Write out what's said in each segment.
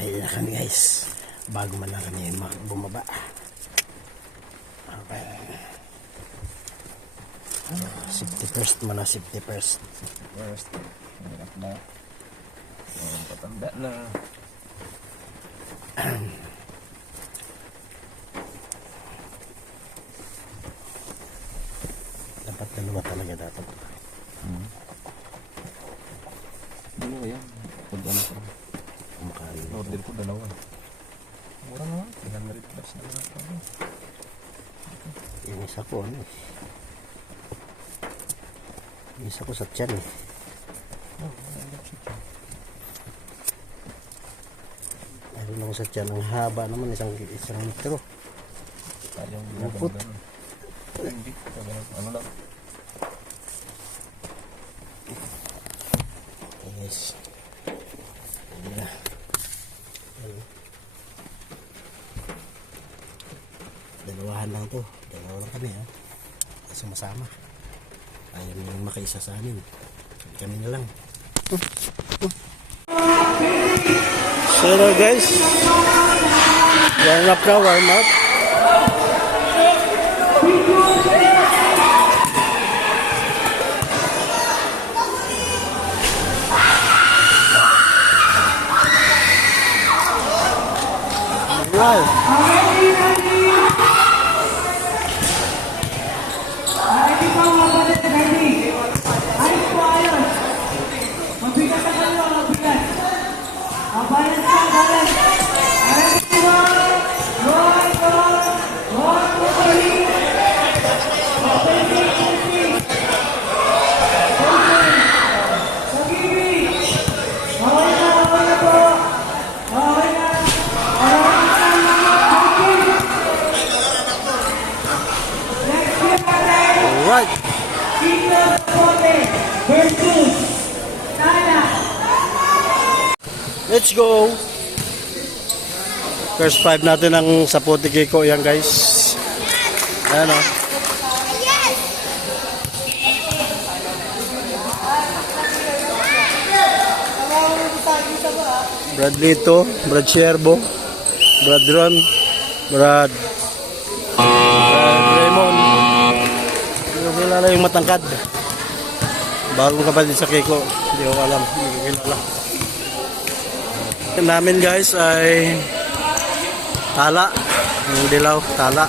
Ayan na kami guys. Bago man na kami bumaba. Okay. Safety first muna, safety first. First. Hirap na. Patanda na. Dapat dalawa talaga dapat. Dalawa yan. Pag ano ko. Kumakain. Order ko dalawa. Mura naman. 300 plus na lang ako. Yung isa ko ano eh. Yung isa ko sa tiyan eh. Meron ako sa tiyan. Ang haba naman, isang metro. Sayang Lupot. Hindi. Ano lang. Yes. Hindi na. Dalawahan lang to. Dalawa lang kami ha. Sumasama. Ayaw nang makaisa sa amin. Kami na lang. So now guys. Warm up na, warm up. Wow. Right. Let's go. First 5 natin ang Sapote Kiko yan guys. Ayan o. Brad Lito, Brad Sherbo, Brad Ron, Brad Raymond. Kilala yung matangkad. Bagong kapatid sa Kiko. Hindi ko alam. Hindi ko kilala. Namin guys ay tala. Yung dilaw, tala.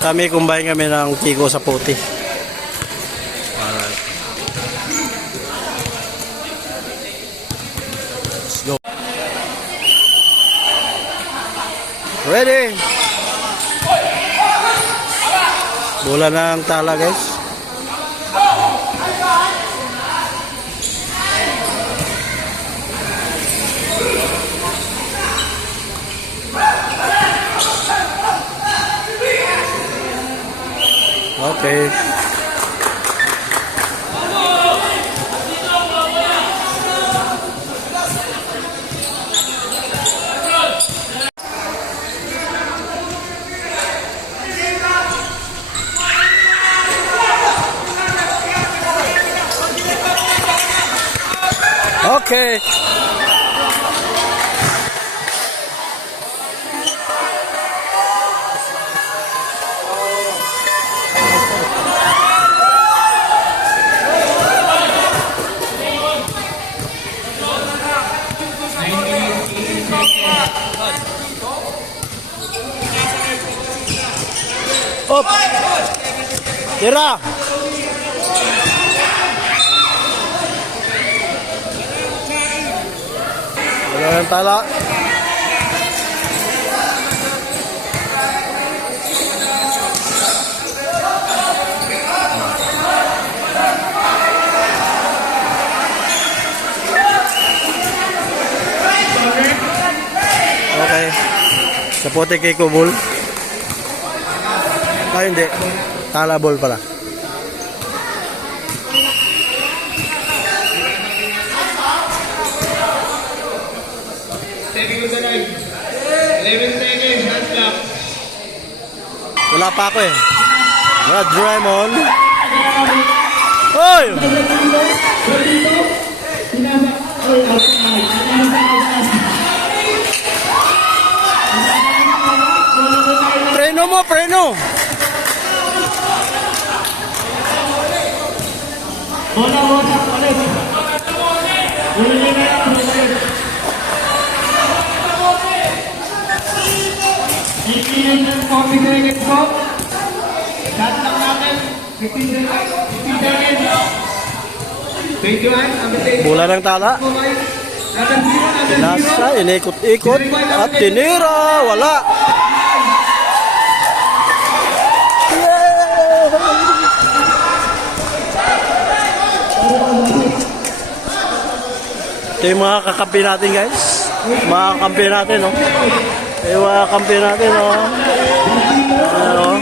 Kami kumbay kami ng Kiko Sapote. Alright. Let's go. Ready? Bola ng tala guys. Okay. Okay. Op. Tira. Wala ng tala. Okay. Sapote Kiko ball. Ah, hindi. Tala ball pala. Wala pa ako eh. Brad Raymond. Hoy! preno! Bola ulit. Uli na yan, ulit. Ikinig ng coffee seconds po. Dahil lang natin. 15 seconds. 21, number 8. Bola ng tala. Nasa, inikot-ikot at tinira. Wala. Ito yung mga kakampi natin, guys. Mga kakampi natin, no? Ito yung mga kakampi natin, no? Ano?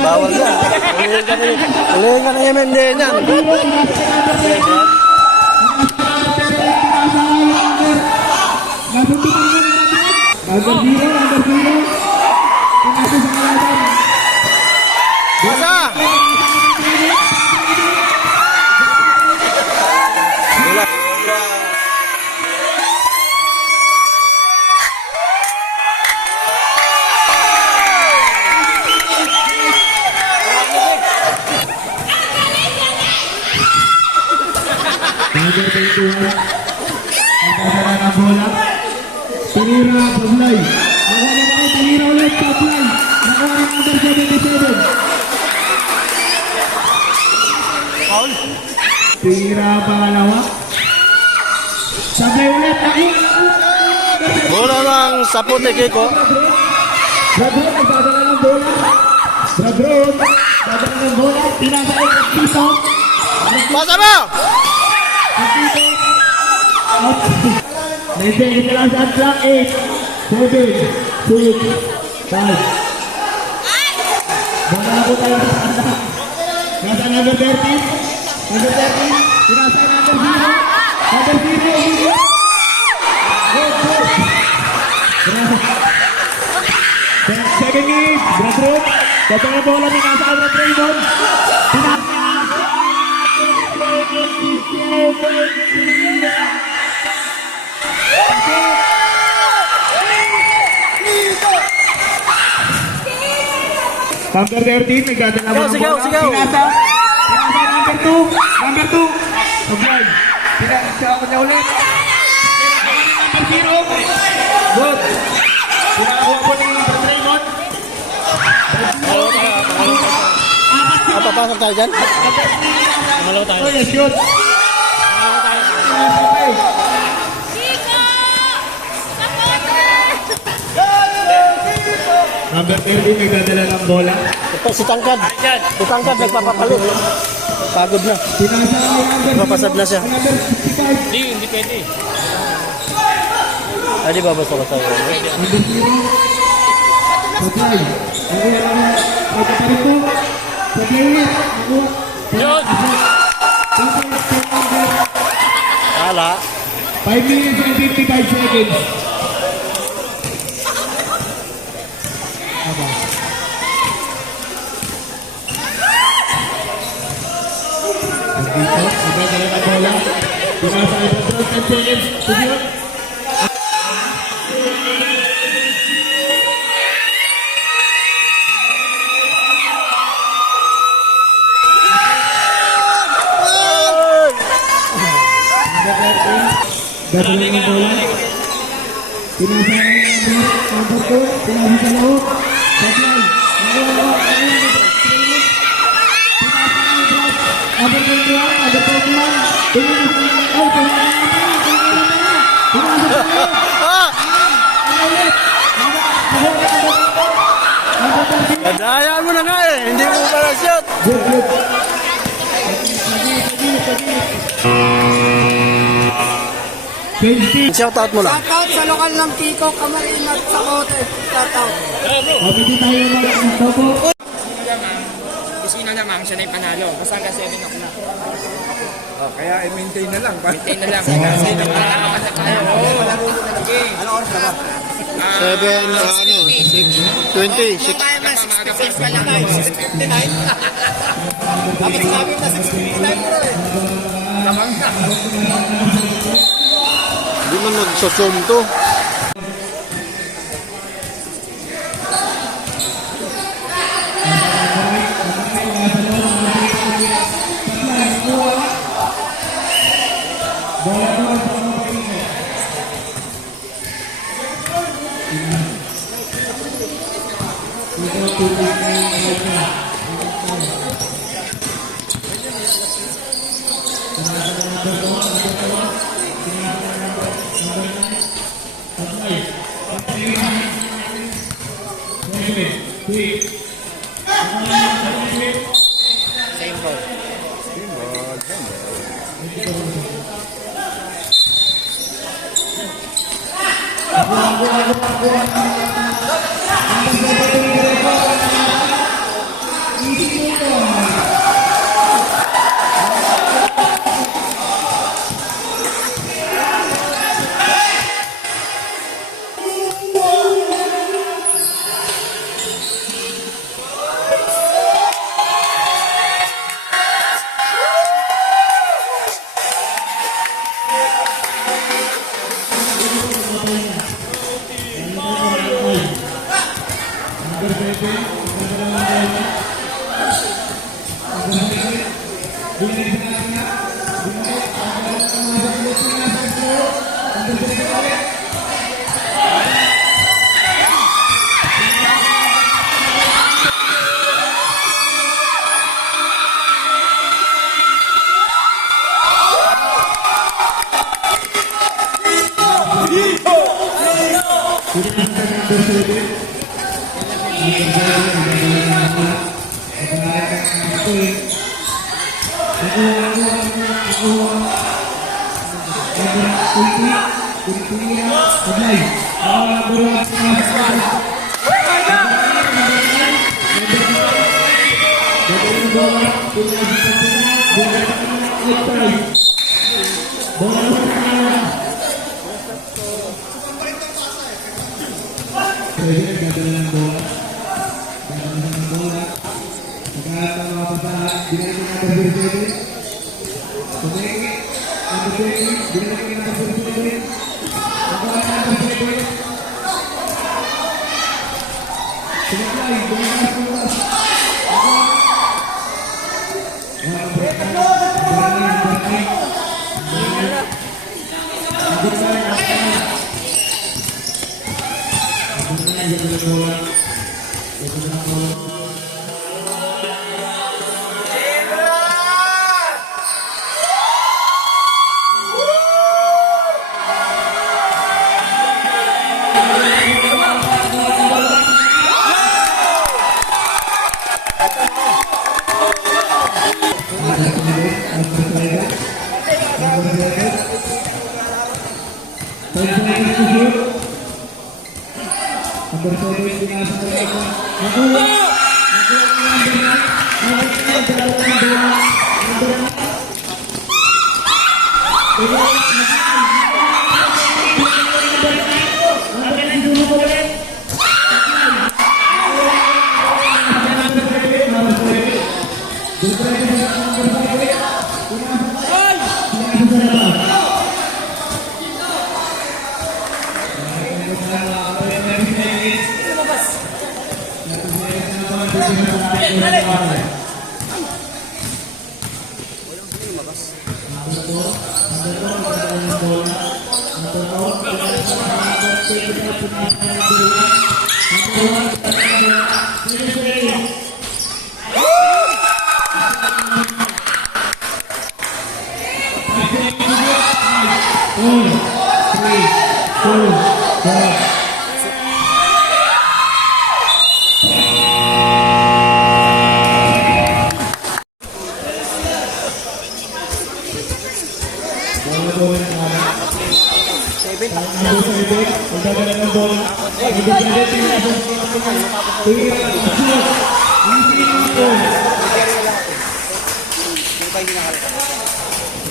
Bawal yan. Ulihin ka na yung menden yan. Masa! Number 21. Nagkasara ng bola. Tinira, Pablay. Nakuha na ba kayo? Tinira ulit, Pablay. Nakuha ng number 77. Paul? Tinira, pangalawa. Sablay ulit. Bola ng Sapote Kiko. Brabron, nagdadala ng bola. Brabron, nagdadala ng bola. Pinasa ulit ang piso. Pasa mo! Nandiyan kita lang sa atlang 8, 7, 6, 5. Baka na po tayo sa atlang. Nasa number 13. Number 13. Pinasa number 0. Number 0. Second game. Bradroom. Tatang na bola. Pinasa ka ng Raymond. Pinasa. Number 13, nagdadala mo ng Sigaw, bola. sigaw. Pinasa number 2. Number 2. Pag-drive. Pinasa ako niya ulit. Number 0. Good. Pinakuha po ni Raymond. Papasok tayo dyan? Malaw tayo. Oh, yes, shoot. Number 13, nagdadala ng bola. Ito, si Tangkad. Si Tangkad nagpapapalit. Pagod na. Pinasa ang number Papasad na siya. number 65. Hindi pwede. Ay, di ba basta ko tayo? Number 0. Pag-drive. Nakuha naman. Pagkapalit po. Pag-drive. Nakuha. Yun! Tala. 5 minutes and 55 seconds. Aba. Dito, nagdadala ng bola. Pinasa ay Pedro, 10 seconds. Susunod. Dadala ng bola. Pinasa ay number 2. Pinasa sa loob. Supply. Number 21. Number 21. Pinasa Nadayaan mo na nga eh. Hindi mo para shoot. Shout out mo lang. Shoutout sa lokal ng Kiko, Camarines, Sacote. Shoutout. Pwede tayo mag-ito po. Kusina lamang siya na yung panalo. Basta hanggang 7 o'clock. Kaya i-maintain na lang. Maintain na lang. Hanggang 7 o'clock. Nakakapasa tayo. Okay. Ano oras na ba? 26. Tayo mas 66 pa lang. 6:59. Dapat sabi na 6:59 bro eh. Lamang ka. Di mo naman nagsosom to.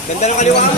Ganda ng kaliwa mo.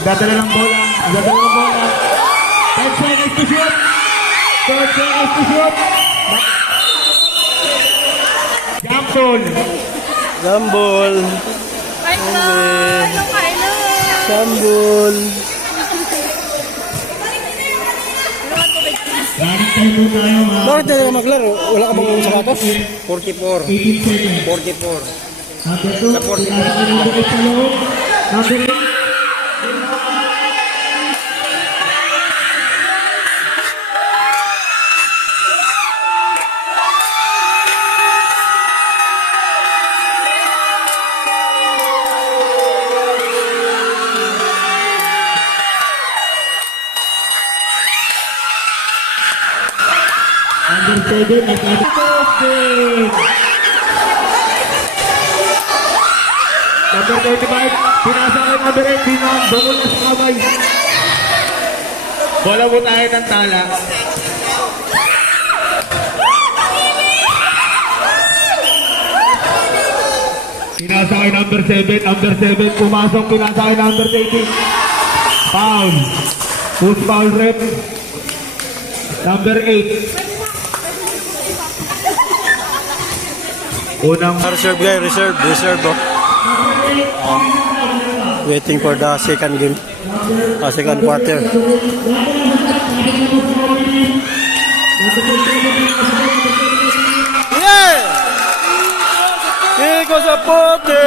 Dadala ng bola. 10 seconds to shoot. 10 seconds to shoot. Jump ball. Gambol. Hello, hello. Gambol. Running time po tayo, ha? Bakit tayo maglaro? Wala ka bang sapatos? 44. 18 seconds. 44. Number 2, Sa 44. pinasakay sa loob. Number 8. Number 7, nagkakasing. Number 35, pinasa kay number 8, bumul na sa kamay. Bola po tayo ng tala. Pinasa kay number 7, pumasok, pinasa kay number 18. Foul. Push foul rep. Number 8. Unang Reserve guy, reserve oh. Waiting for the second game. Second quarter. Yeah! Kiko sa pote!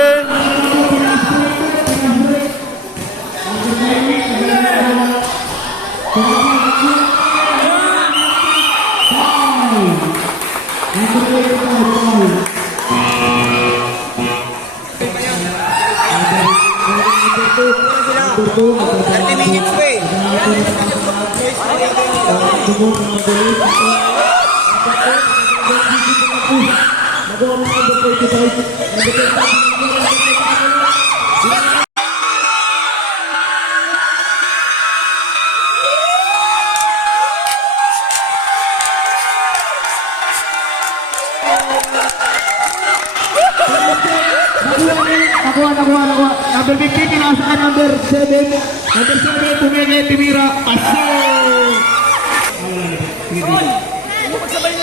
Nakuha. Number 15, pinasa ka number 7. Number 7, pumili, timira. Pasok!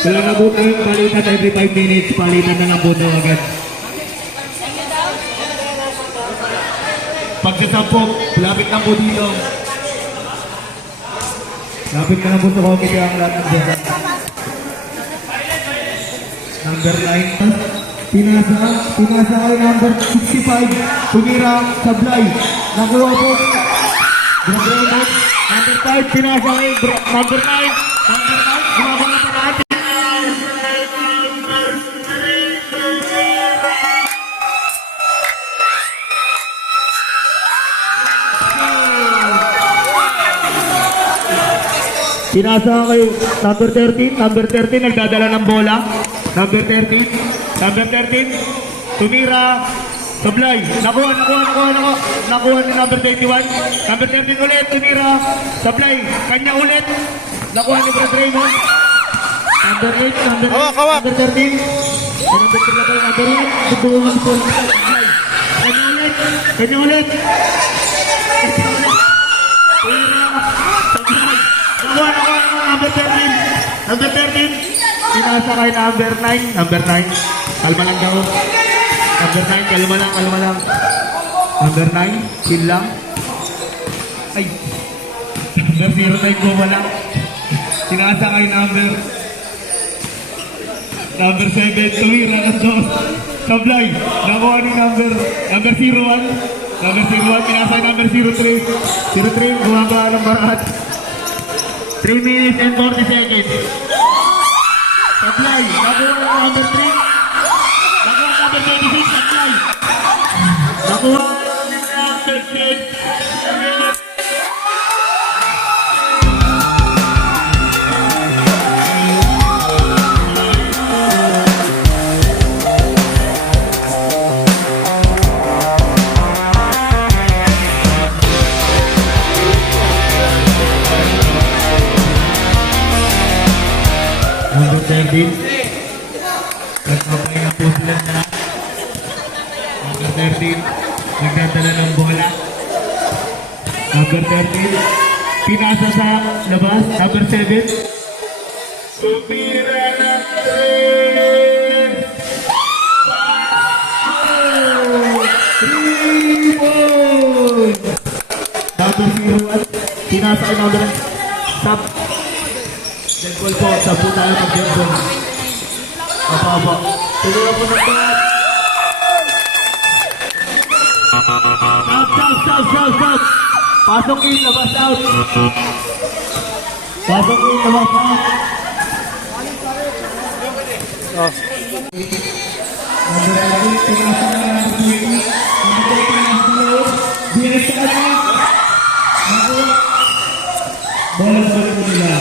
Wala na po tayong palitan every 5 minutes. Palitan na lang po daw agad. Pagsasampok, lapit lang po dito. Lapit na lang po sa committee ang lahat ng dyan. Number 9. Pinasa kay number 65. Tumira, sablay. Nakuha po. Number 5, pinasa kay number 9. Gumagawa na pa natin. Pinasa kay number 13, nagdadala ng bola. Number 13, tumira, sablay, nakuha ni number 21. Number 13 ulit, tumira, sablay, kanya ulit, nakuha ni Brad Raymond. Number 8, number 13, number 8, tutulungan po, sablay, kanya ulit, tumira, sablay, nakuha, number 13, pinasa kay number 9. Kalma lang daw. Number 9, kalma lang. Number 9, chill lang. Ay. Number 09 ko lang. Pinasa kay number 7, tumira ng dos. Sablay. Nakuha ni number 01. Number 01, pinasa kay number 03. 03, gumagawa ng barat. 3 minutes and 40 seconds. Sablay, nakuha ng number 3. Nakuha number 26, Sablay. Nakuha number 6. Number 13. Nagpapay na po sila na. Number 13. Nagdadala ng bola. Number 13. Pinasa sa labas. Number 7. Tumira na 3 points! Number 0 at pinasa kay number sub. Dead ball po. Sub po tayo pag dead ball. Apa. Tuloy na po ng bat. Stop. Pasok in, labas out. Pasok in, labas out. Number 8, pinasa na number 20. Number 8, pinasa na loob. Direct sa kanya. Nakuha. Bola sa balik mo nila.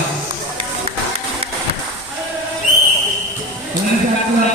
Wala na sa akla.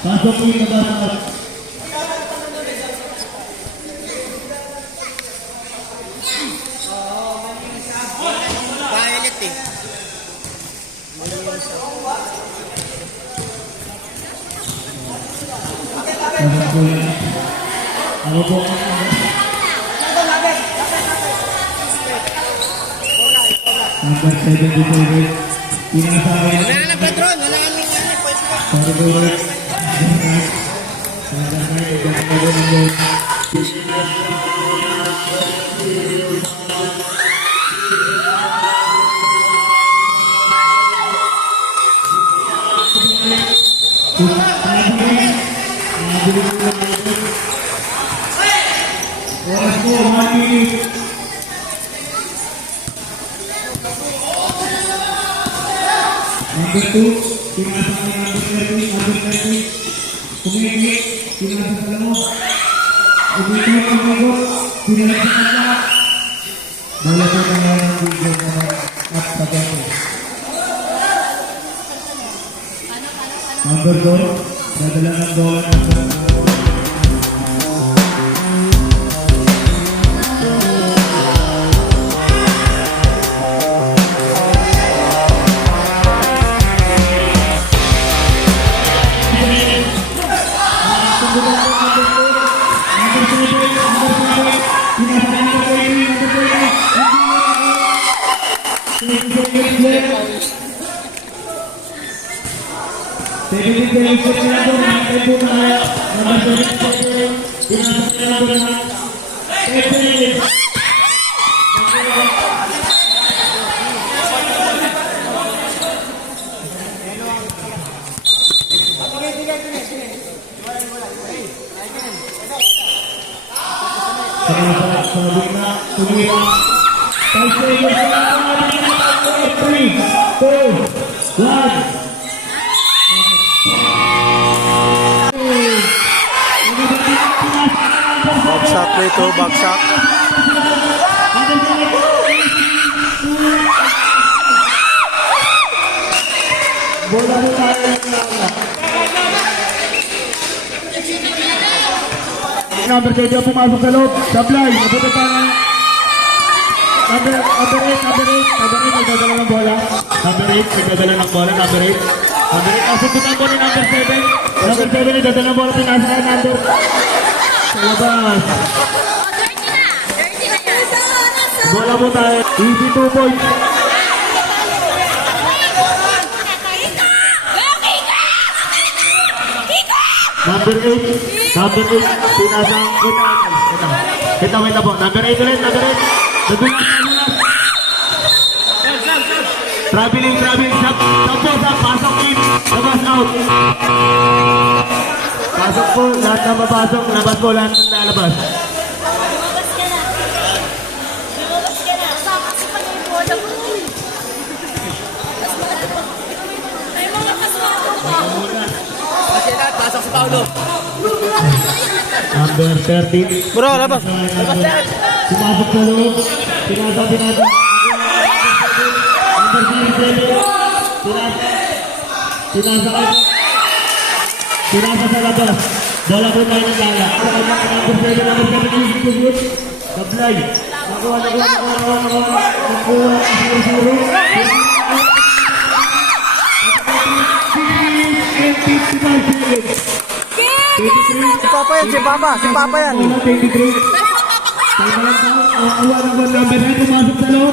Pasok po yung labas. Violet eh. Ako po. Number 77. Pinasa. Wala na patron, wala na yan. Pwede ba? Sorry po. Number 2, pinasa kay number 30, number 30. Kumigit, pinasa sa loob. Umitin ang magot, pinasa sa kanya. Bola po tayo ng video na at sa gato. Number 2, dadala ng bola ng Bagsak po ito, bagsak. bola na tayo. Number 20 ang pumasok sa loob. Supply, nabuti pa na. Number 8, nagdadala ng bola. Number 8, nagdadala ng bola. Number 8, nasubutan po ni number 7. Number 7, nagdadala ng bola. Pinasa ka number. Sa labas. Bola po tayo. Easy 2 points. Number 8, pinasa ang kita po. Number 8 ulit, number 8. Traveling, stop po, pasok in, labas out. Pasok po, lahat na mapasok, labas po, lahat na lalabas. Pasok si Paolo. Number 30. Bro, labas. Sumasok sa loob. Pinasa. Number 07. Pinasa sa labas. Bola po tayo ng lala. Number 7. Number 7. Sablay. Nakuha. Nakuha. 0-0. Si Papa yan, si Papa yan. 23. Tayo na lang tayo. Awa ng number 9. Pumasok sa loob.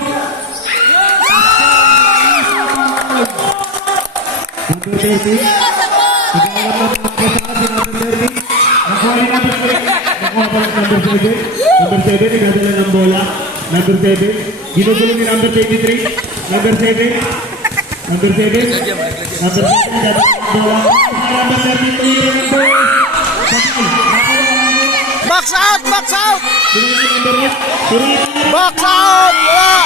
Number 30. Nakuha pa lang number 7. Number 7, nagdadala ng bola. Number 7. Ginugulo ni number 23. Number 7. Number 7. Number 7, nagdadala ng bola. Number 33. Box out! Box out! Number 8. Box out! Wala!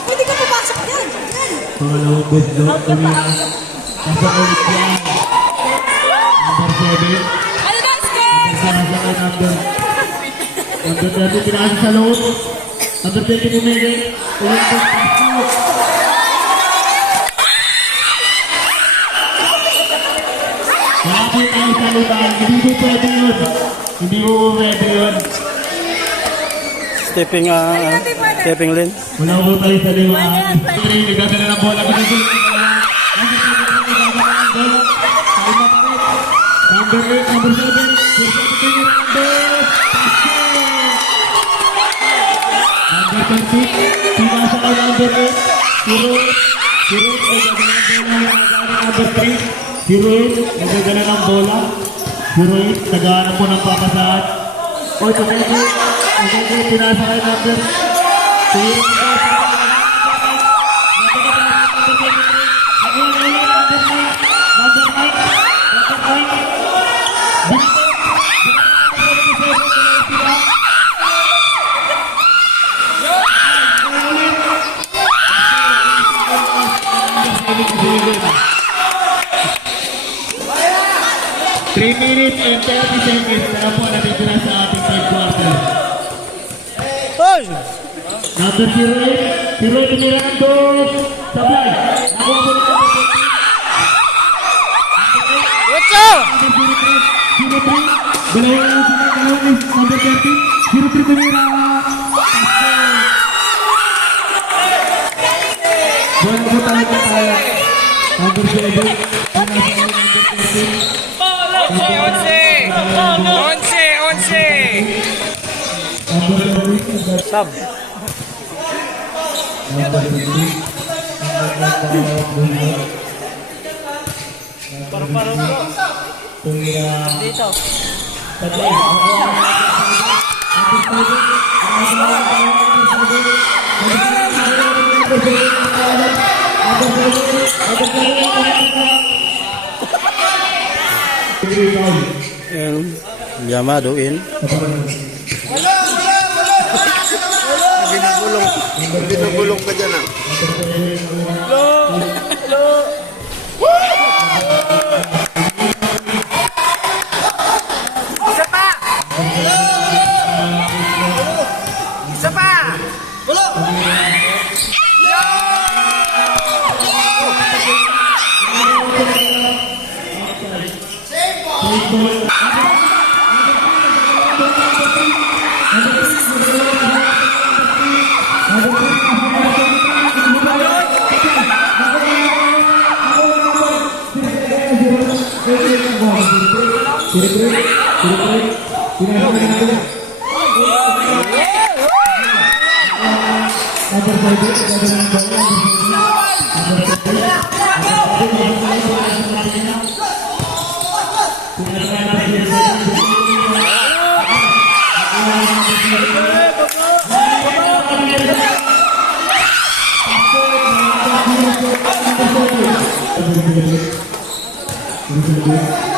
Pwede ka pumasok dyan. Pangalawang beses doon, tumira. Pasok ulit yan. Number 7. Ano na, Skate? Pasok kay number. Number 30, tinaas sa loob. Number 30, pumili. Ulit doon, pasok. Wala po tayo sa lubang. Hindi po pwede yun. Hindi po pwede yun. Stepping lane. Wala po tayo sa liwangan. Nagdadala ng bola. Ginugulo ng bola. Number 8, number 7. Number 30. Pinasa kay number 8. Nagdadala ng bola. Number 8. Nagdadala po ng papasahan. Oy, tumigil. Pinasa kay number 3 minutes and 30 seconds na po natitira sa ating third quarter. Hoy! Number 08, tumira ng dos. Sablay. Nakuha po ng number 30. What's up? Number 03. Dalawang number 30. 03 tumira. Bola po tayo ng tala. Number 7. Number 13. 11! Sub. Dito. Llamado in. Binugulong ka dyan ah. Isa pa! Siriprit. Pinasok na natin. Number 5.